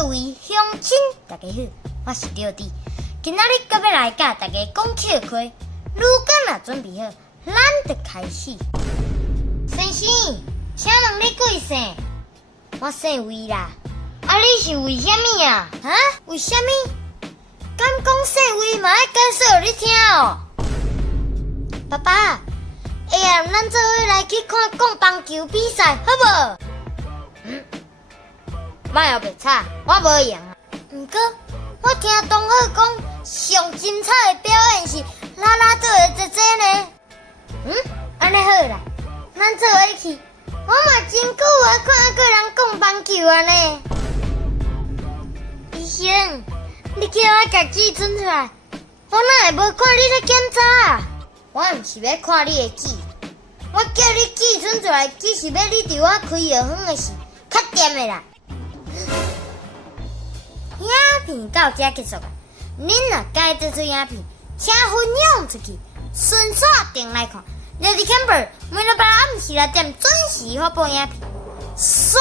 各位乡亲，大家好，我是钓弟。今仔日搁要来甲大家讲笑话。如果若准备好，咱就开始。先生，请问你几岁？我姓魏啦。啊，你是为虾米啊？啊？为虾米？敢讲姓魏嘛要解释互你听哦。爸爸，下暗咱做伙来去看讲棒球比赛，好无？莫后白吵，我无赢啊。毋过，我听同学讲，上精彩的表演是啦啦队的姐姐呢。安尼好啦，咱做伙去。我嘛真久无看过人讲棒球啊呢。医生，你叫我夹指伸出来，我哪会无看你咧检查啊？我毋是要看你的指，我叫你指伸出来，只是要你伫我开药房的时较掂的啦。影片到这结束啊！恁若介这出影片，请分享出去，顺锁定来看。Radio Camper 每礼拜暗时6点准时发布影片，刷。